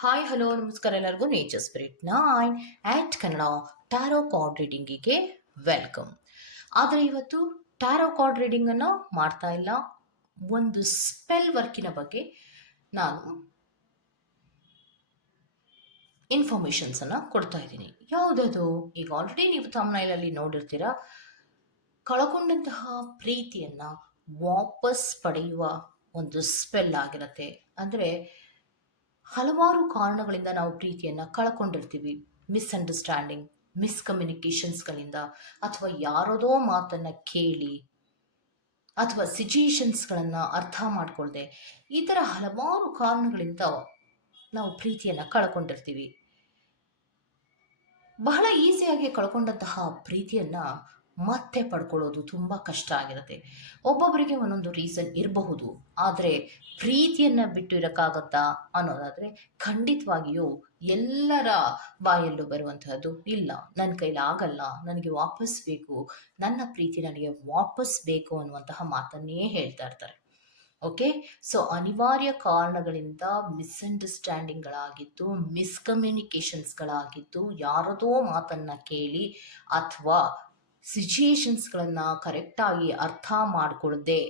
Hi hello ನಮಸ್ಕಾರ ಎಲ್ಲರಿಗೂ. Nature spirit nine at Kannada tarot card ರೀಡಿಂಗಿಗೆ welcome ಆದರೆ ಇವತ್ತು ಟ್ಯಾರೋ ಕಾರ್ಡ್ ರೀಡಿಂಗನ್ನು ಮಾಡ್ತಾ ಇಲ್ಲ. ಒಂದು ಸ್ಪೆಲ್ ವರ್ಕಿನ ಬಗ್ಗೆ ನಾನು ಇನ್ಫಾರ್ಮೇಷನ್ಸನ್ನು ಕೊಡ್ತಾ ಇದ್ದೀನಿ. ಯಾವುದದು? ಈಗ ಆಲ್ರೆಡಿ ನೀವು ತಮ್ಮನೈಲಲ್ಲಿ ನೋಡಿರ್ತೀರ. ಕಳ್ಕೊಂಡಂತಹ ಪ್ರೀತಿಯನ್ನು ವಾಪಸ್ ಪಡೆಯುವ ಒಂದು ಸ್ಪೆಲ್ ಆಗಿರುತ್ತೆ. ಅಂದರೆ ಹಲವಾರು ಕಾರಣಗಳಿಂದ ನಾವು ಪ್ರೀತಿಯನ್ನು ಕಳ್ಕೊಂಡಿರ್ತೀವಿ. ಮಿಸ್ಅಂಡರ್ಸ್ಟ್ಯಾಂಡಿಂಗ್ ಮಿಸ್ಕಮ್ಯುನಿಕೇಷನ್ಸ್ಗಳಿಂದ ಅಥವಾ ಯಾರದೋ ಮಾತನ್ನು ಕೇಳಿ ಅಥವಾ ಸಿಚುಯೇಷನ್ಸ್ಗಳನ್ನು ಅರ್ಥ ಮಾಡಿಕೊಳ್ಳದೆ ಈ ಥರ ಹಲವಾರು ಕಾರಣಗಳಿಂದ ನಾವು ಪ್ರೀತಿಯನ್ನು ಕಳ್ಕೊಂಡಿರ್ತೀವಿ. ಬಹಳ ಈಸಿಯಾಗಿ ಕಳ್ಕೊಂಡಂತಹ ಪ್ರೀತಿಯನ್ನು ಮತ್ತೆ ಪಡ್ಕೊಳ್ಳೋದು ತುಂಬ ಕಷ್ಟ ಆಗಿರುತ್ತೆ. ಒಬ್ಬೊಬ್ಬರಿಗೆ ಒಂದೊಂದು ರೀಸನ್ ಇರಬಹುದು. ಆದರೆ ಪ್ರೀತಿಯನ್ನು ಬಿಟ್ಟು ಇರೋಕ್ಕಾಗತ್ತಾ ಅನ್ನೋದಾದರೆ ಖಂಡಿತವಾಗಿಯೂ ಎಲ್ಲರ ಬಾಯಲ್ಲೂ ಬರುವಂತಹದ್ದು ಇಲ್ಲ. ನನ್ನ ಕೈಲಿ ಆಗಲ್ಲ, ನನಗೆ ವಾಪಸ್ ಬೇಕು, ನನ್ನ ಪ್ರೀತಿ ನನಗೆ ವಾಪಸ್ ಬೇಕು ಅನ್ನುವಂತಹ ಮಾತನ್ನೇ ಹೇಳ್ತಾ ಇರ್ತಾರೆ. ಓಕೆ? ಸೊ, ಅನಿವಾರ್ಯ ಕಾರಣಗಳಿಂದ ಮಿಸ್ಅಂಡರ್ಸ್ಟ್ಯಾಂಡಿಂಗ್ಗಳಾಗಿದ್ದು, ಮಿಸ್ಕಮ್ಯುನಿಕೇಷನ್ಸ್ಗಳಾಗಿದ್ದು, ಯಾರದೋ ಮಾತನ್ನು ಕೇಳಿ ಅಥವಾ ಸಿಚುಯೇಷನ್ಸ್ಗಳನ್ನು ಕರೆಕ್ಟಾಗಿ ಅರ್ಥ ಮಾಡಿಕೊಳ್ಳದೆ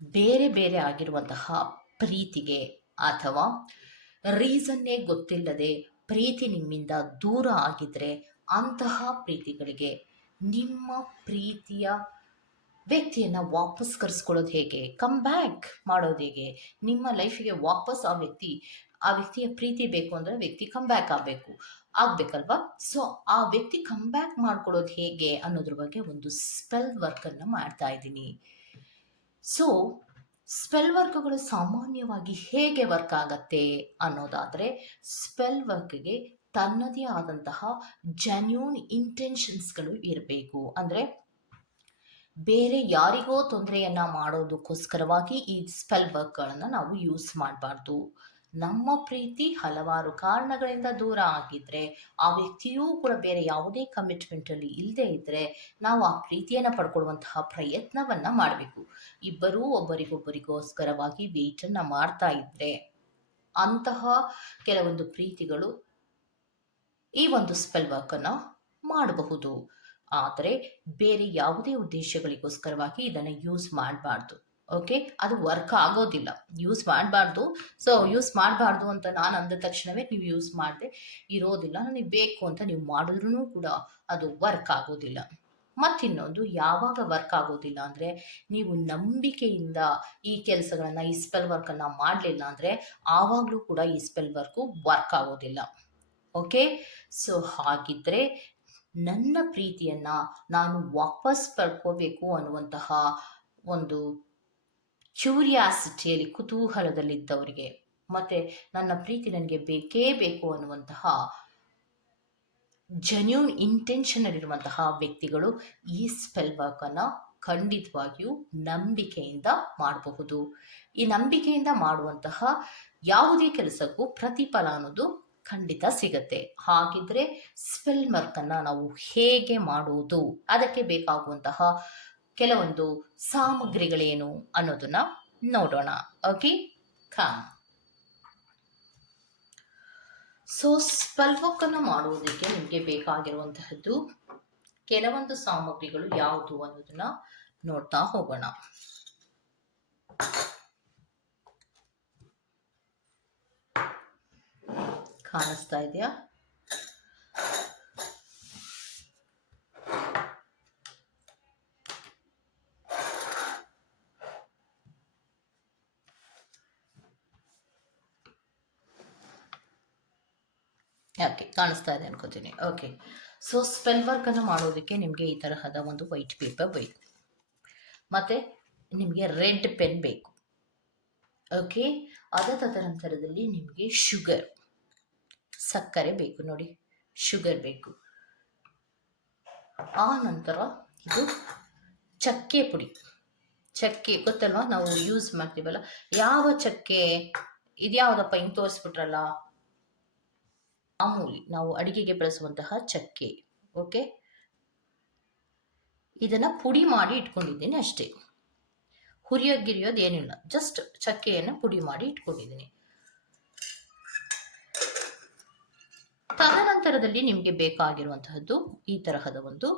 ಬೇರೆ ಬೇರೆ ಆಗಿರುವಂತಹ ಪ್ರೀತಿಗೆ ಅಥವಾ ರೀಸನ್ನೇ ಗೊತ್ತಿಲ್ಲದೆ ಪ್ರೀತಿ ನಿಮ್ಮಿಂದ ದೂರ ಆಗಿದ್ರೆ ಅಂತಹ ಪ್ರೀತಿಗಳಿಗೆ ನಿಮ್ಮ ಪ್ರೀತಿಯ ವ್ಯಕ್ತಿಯನ್ನು ವಾಪಸ್ ಕರೆಸ್ಕೊಳ್ಳೋದು ಹೇಗೆ? ಕಮ್ ಬ್ಯಾಕ್ ಮಾಡೋದು ಹೇಗೆ? ನಿಮ್ಮ ಲೈಫಿಗೆ ವಾಪಸ್ ಆ ವ್ಯಕ್ತಿ ಆ ವ್ಯಕ್ತಿಯ ಪ್ರೀತಿ ಬೇಕು ಅಂದರೆ ವ್ಯಕ್ತಿ ಕಮ್ ಬ್ಯಾಕ್ ಆಗಬೇಕು, ಆಗ್ಬೇಕಲ್ವಾ? ಸೊ ಆ ವ್ಯಕ್ತಿ ಕಮ್ ಬ್ಯಾಕ್ ಮಾಡ್ಕೊಳ್ಳೋದು ಹೇಗೆ ಅನ್ನೋದ್ರ ಬಗ್ಗೆ ಒಂದು ಸ್ಪೆಲ್ ವರ್ಕನ್ನು ಮಾಡ್ತಾ ಇದ್ದೀನಿ. ಸೊ ಸ್ಪೆಲ್ ವರ್ಕ್ಗಳು ಸಾಮಾನ್ಯವಾಗಿ ಹೇಗೆ ವರ್ಕ್ ಆಗತ್ತೆ ಅನ್ನೋದಾದರೆ ಸ್ಪೆಲ್ ವರ್ಕ್ಗೆ ತನ್ನದೇ ಆದಂತಹ ಜೆನ್ಯೂನ್ ಇಂಟೆನ್ಷನ್ಸ್ಗಳು ಇರಬೇಕು. ಅಂದರೆ, ಬೇರೆ ಯಾರಿಗೋ ತೊಂದರೆಯನ್ನ ಮಾಡೋದಕ್ಕೋಸ್ಕರವಾಗಿ ಈ ಸ್ಪೆಲ್ ವರ್ಕ್ಗಳನ್ನು ನಾವು ಯೂಸ್ ಮಾಡಬಾರ್ದು. ನಮ್ಮ ಪ್ರೀತಿ ಹಲವಾರು ಕಾರಣಗಳಿಂದ ದೂರ ಆಗಿದ್ರೆ, ಆ ವ್ಯಕ್ತಿಯೂ ಕೂಡ ಬೇರೆ ಯಾವುದೇ ಕಮಿಟ್ಮೆಂಟಲ್ಲಿ ಇಲ್ಲದೆ ಇದ್ದರೆ ನಾವು ಆ ಪ್ರೀತಿಯನ್ನು ಪಡ್ಕೊಳ್ಳುವಂತಹ ಪ್ರಯತ್ನವನ್ನು ಮಾಡಬೇಕು. ಇಬ್ಬರೂ ಒಬ್ಬರಿಗೊಬ್ಬರಿಗೋಸ್ಕರವಾಗಿ ವೆಯ್ಟನ್ನು ಮಾಡ್ತಾ ಇದ್ದರೆ ಅಂತಹ ಕೆಲವೊಂದು ಪ್ರೀತಿಗಳು ಈ ಒಂದು ಸ್ಪೆಲ್ ವರ್ಕನ್ನು ಮಾಡಬಹುದು. ಆದರೆ ಬೇರೆ ಯಾವುದೇ ಉದ್ದೇಶಗಳಿಗೋಸ್ಕರವಾಗಿ ಇದನ್ನು ಯೂಸ್ ಮಾಡಬಾರ್ದು. ಓಕೆ ಅದು ವರ್ಕ್ ಆಗೋದಿಲ್ಲ. ಯೂಸ್ ಮಾಡಬಾರ್ದು. ಸೊ ಯೂಸ್ ಮಾಡಬಾರ್ದು ಅಂತ ನಾನು ಅಂದ ತಕ್ಷಣವೇ ನೀವು ಯೂಸ್ ಮಾಡದೆ ಇರೋದಿಲ್ಲ. ನನಗೆ ಬೇಕು ಅಂತ ನೀವು ಮಾಡಿದ್ರೂ ಕೂಡ ಅದು ವರ್ಕ್ ಆಗೋದಿಲ್ಲ. ಮತ್ತಿನ್ನೊಂದು, ಯಾವಾಗ ವರ್ಕ್ ಆಗೋದಿಲ್ಲ ಅಂದರೆ ನೀವು ನಂಬಿಕೆಯಿಂದ ಈ ಕೆಲಸಗಳನ್ನು, ಈ ಸ್ಪೆಲ್ ವರ್ಕನ್ನು ಮಾಡಲಿಲ್ಲ ಅಂದರೆ ಆವಾಗಲೂ ಕೂಡ ಈ ಸ್ಪೆಲ್ ವರ್ಕು ವರ್ಕ್ ಆಗೋದಿಲ್ಲ. ಓಕೆ ಸೊ ಹಾಗಿದ್ರೆ ನನ್ನ ಪ್ರೀತಿಯನ್ನು ನಾನು ವಾಪಸ್ ಪಡ್ಕೋಬೇಕು ಅನ್ನುವಂತಹ ಒಂದು ಕ್ಯೂರಿಯಾಸಿಟಿಯಲ್ಲಿ ಕುತೂಹಲದಲ್ಲಿದ್ದವರಿಗೆ, ಮತ್ತು ನನ್ನ ಪ್ರೀತಿ ನನಗೆ ಬೇಕೇ ಬೇಕು ಅನ್ನುವಂತಹ ಜೆನ್ಯೂನ್ ಇಂಟೆನ್ಷನಲ್ಲಿರುವಂತಹ ವ್ಯಕ್ತಿಗಳು ಈ ಸ್ಪೆಲ್ ವರ್ಕನ್ನು ಖಂಡಿತವಾಗಿಯೂ ನಂಬಿಕೆಯಿಂದ ಮಾಡಬಹುದು. ಈ ನಂಬಿಕೆಯಿಂದ ಮಾಡುವಂತಹ ಯಾವುದೇ ಕೆಲಸಕ್ಕೂ ಪ್ರತಿಫಲ ಅನ್ನೋದು ಖಂಡಿತ ಸಿಗತ್ತೆ. ಹಾಗಿದ್ರೆ ಸ್ಪೆಲ್ ವರ್ಕನ್ನು ನಾವು ಹೇಗೆ ಮಾಡುವುದು, ಅದಕ್ಕೆ ಬೇಕಾಗುವಂತಹ ಕೆಲವೊಂದು ಸಾಮಗ್ರಿಗಳೇನು ಅನ್ನೋದನ್ನ ನೋಡೋಣ. ಓಕೆ ಕಾಮ್ ಸೊ ಸ್ಪೆಲ್ ವರ್ಕನ್ನು ಮಾಡುವುದಕ್ಕೆ ನಿಮಗೆ ಬೇಕಾಗಿರುವಂತಹದ್ದು ಕೆಲವೊಂದು ಸಾಮಗ್ರಿಗಳು ಯಾವುದು ಅನ್ನೋದನ್ನ ನೋಡ್ತಾ ಹೋಗೋಣ. ಕಾಣಿಸ್ತಾ ಇದೆಯಾ ಓಕೆ ಕಾಣಿಸ್ತಾ ಇದೆ ಅನ್ಕೋತೀನಿ. ಓಕೆ ಸೊ ಸ್ಪೆಲ್ ವರ್ಕನ್ನು ಮಾಡೋದಕ್ಕೆ ನಿಮಗೆ ಈ ತರಹದ ಒಂದು ವೈಟ್ ಪೇಪರ್ ಬೇಕು. ಮತ್ತು ನಿಮಗೆ ರೆಡ್ ಪೆನ್ ಬೇಕು. ಓಕೆ ಅದ ತದನಂತರದಲ್ಲಿ ನಿಮಗೆ ಶುಗರ್ ಸಕ್ಕರೆ ಬೇಕು ನೋಡಿ. ಶುಗರ್ ಬೇಕು. ಆ ನಂತರ ಇದು ಚಕ್ಕೆ ಪುಡಿ. ಚಕ್ಕೆ ಗೊತ್ತಲ್ವಾ? ನಾವು ಯೂಸ್ ಮಾಡ್ತೀವಲ್ಲ. ಯಾವ ಚಕ್ಕೆ, ಇದ್ಯಾವುದಪ್ಪ ಹಿಂಗೆ ತೋರಿಸ್ಬಿಟ್ರಲ್ಲ? ಮಾಮೂಲಿ ನಾವು ಅಡಿಗೆಗೆ ಬಳಸುವಂತಹ ಚಕ್ಕೆ ಓಕೆ ಇದನ್ನು ಪುಡಿ ಮಾಡಿ ಇಟ್ಕೊಂಡಿದ್ದೀನಿ ಅಷ್ಟೇ. ಹುರಿಯೋದು ಏನಿಲ್ಲ ಜಸ್ಟ್ ಚಕ್ಕೆಯನ್ನು ಪುಡಿ ಮಾಡಿ ಇಟ್ಕೊಂಡಿದ್ದೀನಿ. ತದನಂತರದಲ್ಲಿ ನಿಮಗೆ ಬೇಕಾಗಿರುವಂತಹದ್ದು ಈ ತರಹದ ಒಂದು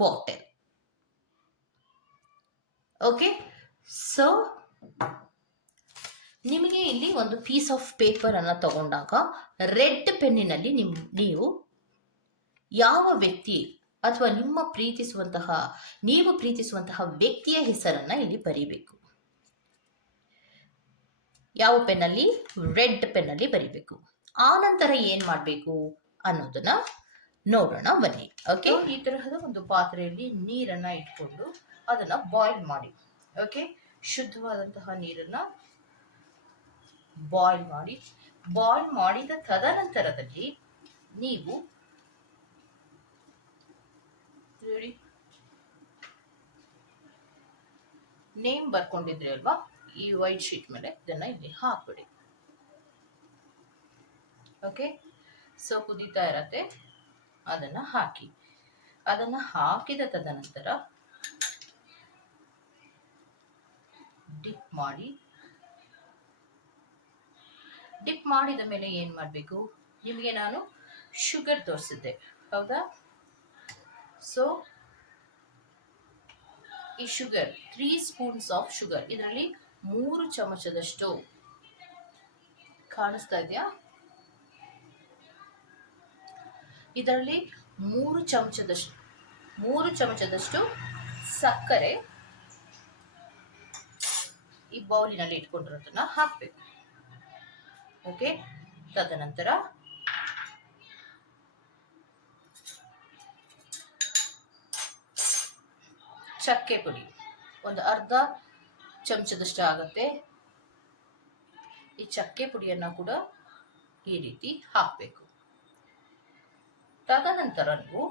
ಬಾಟಲ್. ಓಕೆ ಸೊ ನಿಮಗೆ ಇಲ್ಲಿ ಒಂದು ಪೀಸ್ ಆಫ್ ಪೇಪರ್ ಅನ್ನು ತಗೊಂಡಾಗ ರೆಡ್ ಪೆನ್ನಿನಲ್ಲಿ ನಿಮ್, ನೀವು ಯಾವ ವ್ಯಕ್ತಿ ಅಥವಾ ನಿಮ್ಮ ಪ್ರೀತಿಸುವಂತಹ, ನೀವು ಪ್ರೀತಿಸುವಂತಹ ವ್ಯಕ್ತಿಯ ಹೆಸರನ್ನ ಇಲ್ಲಿ ಬರೀಬೇಕು. ಯಾವ ಪೆನ್ನಲ್ಲಿ? ರೆಡ್ ಪೆನ್ನಲ್ಲಿ ಬರಿಬೇಕು. ಆ ನಂತರ ಏನ್ ಮಾಡಬೇಕು ಅನ್ನೋದನ್ನ ನೋಡೋಣ, ಬನ್ನಿ. ಓಕೆ ಈ ತರಹದ ಒಂದು ಪಾತ್ರೆಯಲ್ಲಿ ನೀರನ್ನ ಇಟ್ಕೊಂಡು ಅದನ್ನ ಬಾಯ್ಲ್ ಮಾಡಿ. ಓಕೆ ಶುದ್ಧವಾದಂತಹ ನೀರನ್ನ ಬಾಯ್ಲ್ ಮಾಡಿ ಬಾಯ್ಲ್ ಮಾಡಿದ ತದನಂತರದಲ್ಲಿ ನೀವು ನೇಮ್ ಬರ್ಕೊಂಡಿದ್ರಿ ಅಲ್ವಾ ಈ ವೈಟ್ ಶೀಟ್ ಮೇಲೆ ಇದನ್ನ ಇಲ್ಲಿ ಹಾಕ್ಬಿಡಿ. ಓಕೆ ಸೊ ಕುದೀತಾ ಇರತ್ತೆ. ಅದನ್ನ ಹಾಕಿ. ಅದನ್ನ ಹಾಕಿದ ತದನಂತರ ಡಿಪ್ ಮಾಡಿ ಮಾಡಿದ ಮೇಲೆ ಏನ್ ಮಾಡಬೇಕು? ನಿಮಗೆ ನಾನು ಶುಗರ್ ತೋರಿಸಿದ್ದೆ. ಹೌದಾ? ಸೊ ಈ sugar three spoons of sugar ಇದರಲ್ಲಿ ಮೂರು ಚಮಚದಷ್ಟು ಕಾಣಿಸ್ತಾ ಇದೆಯಾ? ಇದರಲ್ಲಿ ಮೂರು ಚಮಚದಷ್ಟು ಮೂರು ಚಮಚದಷ್ಟು ಸಕ್ಕರೆ ಈ ಬೌಲಿನಲ್ಲಿ ಇಟ್ಕೊಂಡಿರೋದನ್ನ ಹಾಕಬೇಕು. ಓಕೆ ತದನಂತರ ಚಕ್ಕೆ ಪುಡಿ. ಒಂದು ಅರ್ಧ ಚಮಚದಷ್ಟು ಆಗುತ್ತೆ. ಈ ಚಕ್ಕೆ ಪುಡಿಯನ್ನ ಕೂಡ ಈ ರೀತಿ ಹಾಕಬೇಕು. ತದನಂತರ ನೀವು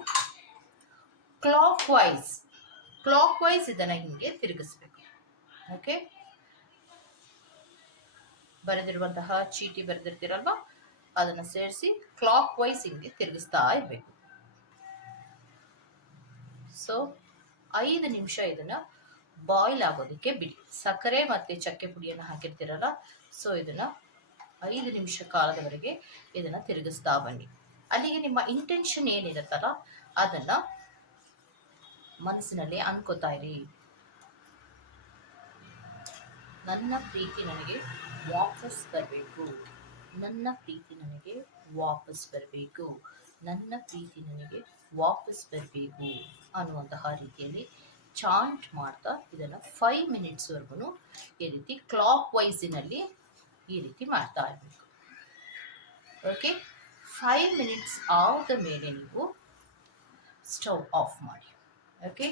ಕ್ಲಾಕ್ ವೈಸ್ ಕ್ಲಾಕ್ ವೈಸ್ ಇದನ್ನ ಹಿಂಗೆ ತಿರುಗಿಸ್ಬೇಕು. ಓಕೆ ಬರೆದಿರುವಂತಹ ಚೀಟಿ ಬರೆದಿರ್ತೀರಲ್ವಾ? ಅದನ್ನ ಸೇರಿಸಿ ಕ್ಲಾಕ್ ವೈಸ್ ಹಿಂಗೆ ತಿರುಗಿಸ್ತಾ ಇರಬೇಕು. ಸೊ ಐದು ನಿಮಿಷ ಇದನ್ನ ಬಾಯ್ಲ್ ಆಗೋದಕ್ಕೆ ಬಿಡಿ. ಸಕ್ಕರೆ ಮತ್ತೆ ಚಕ್ಕೆ ಪುಡಿಯನ್ನು ಹಾಕಿರ್ತೀರಲ್ಲ? ಸೊ ಇದನ್ನ ಐದು ನಿಮಿಷ ಕಾಲದವರೆಗೆ ಇದನ್ನ ತಿರುಗಿಸ್ತಾ ಬನ್ನಿ. ಅಲ್ಲಿಗೆ ನಿಮ್ಮ ಇಂಟೆನ್ಷನ್ ಏನಿರುತ್ತಲ್ಲ, ಅದನ್ನ ಮನಸ್ಸಿನಲ್ಲಿ ಅನ್ಕೋತಾ ಇರಿ. ನನ್ನ ಪ್ರೀತಿ ನನಗೆ ವಾಪಸ್ ಬರಬೇಕು. ನನ್ನ ಪ್ರೀತಿ ನನಗೆ ವಾಪಸ್ ಬರಬೇಕು. ನನ್ನ ಪ್ರೀತಿ ನನಗೆ ವಾಪಸ್ ಬರಬೇಕು ಅನ್ನುವಂತಹ ರೀತಿಯಲ್ಲಿ ಚಾಂಟ್ ಮಾಡ್ತಾ ಇದನ್ನು ಫೈವ್ ಮಿನಿಟ್ಸ್ವರೆಗೂ ಈ ರೀತಿ ಕ್ಲಾಕ್ ವೈಸಿನಲ್ಲಿ ಈ ರೀತಿ ಮಾಡ್ತಾ ಇರಬೇಕು. ಓಕೆ ಫೈವ್ ಮಿನಿಟ್ಸ್ ಆದ ಮೇಲೆ ನೀವು ಸ್ಟವ್ ಆಫ್ ಮಾಡಿ. ಓಕೆ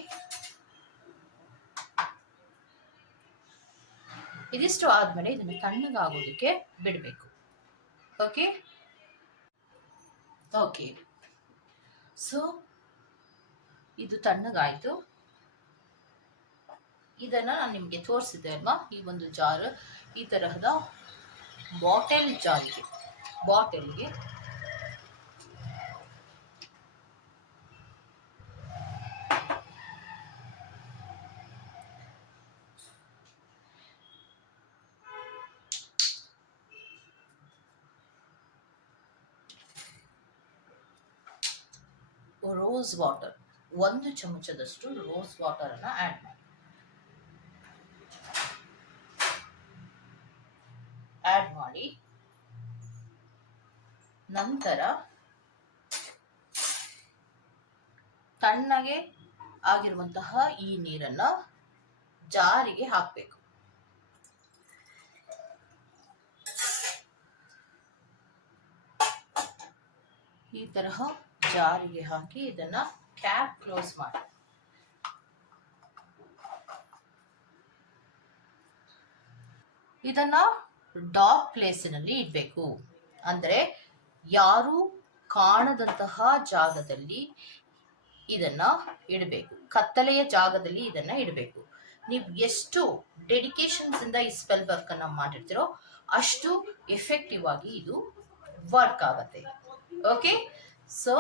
ಇದಿಷ್ಟು ಆದಮೇಲೆ ಇದನ್ನು ತಣ್ಣಗಾಗೋದಕ್ಕೆ ಬಿಡಬೇಕು. ಓಕೆ ಓಕೆ ಸೊ ಇದು ತಣ್ಣಗಾಯಿತು. ಇದನ್ನ ನಾನು ನಿಮಗೆ ತೋರಿಸಿದ್ದೆ ಅಲ್ವಾ? ಈ ಒಂದು ಜಾರ್, ಈ ತರಹದ ಬಾಟಲ್ ಜಾರಿಗೆ, ಬಾಟಲ್ಗೆ ರೋಸ್ ವಾಟರ್ ಒಂದು ಚಮಚದಷ್ಟು ರೋಸ್ ವಾಟರ್ ಅನ್ನ ಆಡ್ ಮಾಡಿ. ಆಡ್ ಮಾಡಿ. ನಂತರ ತಣ್ಣಗೆ ಆಗಿರುವಂತಹ ಈ ನೀರನ್ನ ಜಾರಿಗೆ ಹಾಕಬೇಕು. ಈ ತರಹ ಜಾರಿಗೆ ಹಾಕಿ ಇದನ್ನ ಕ್ಯಾಪ್ ಕ್ಲೋಸ್ ಮಾಡಿ. ಇದನ್ನ ಡಾರ್ಕ್ ಪ್ಲೇಸಿನಲ್ಲಿ ಇಡಬೇಕು. ಅಂದ್ರೆ ಯಾರು ಕಾಣದಂತಹ ಜಾಗದಲ್ಲಿ ಇದನ್ನ ಇಡಬೇಕು. ಕತ್ತಲೆಯ ಜಾಗದಲ್ಲಿ ಇದನ್ನ ಇಡಬೇಕು. ನೀವು ಎಷ್ಟು ಡೆಡಿಕೇಶನ್ಸ್ ಇಂದ ಈ ಸ್ಪೆಲ್ ವರ್ಕ್ ಅನ್ನ ಮಾಡಿರ್ತೀರೋ ಅಷ್ಟು ಎಫೆಕ್ಟಿವ್ ಆಗಿ ಇದು ವರ್ಕ್ ಆಗುತ್ತೆ. ಓಕೆ ಸೊ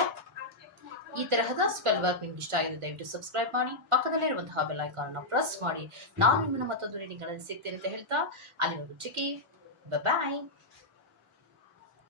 ಈ ತರಹದ ಸ್ಪೆಲ್ ವರ್ಕ್ ನಿಮ್ಗೆ ಇಷ್ಟ ಆಗಿದೆ, ದಯವಿಟ್ಟು ಸಬ್ಸ್ಕ್ರೈಬ್ ಮಾಡಿ. ಪಕ್ಕದಲ್ಲೇ ಇರುವಂತಹ ಬೆಲ್ ಐಕಾನ್ ಪ್ರೆಸ್ ಮಾಡಿ. ನಾನು ನಿಮ್ಮನ್ನು ಮತ್ತೊಂದು ರೀಡಿಂಗ್ಗಳಲ್ಲಿ ಸಿಗ್ತೇನೆ ಅಂತ ಹೇಳ್ತಾ, ಅಲ್ಲಿವರೆಗೂ ಚಿಕ್ಕಿ ಬಾಯ್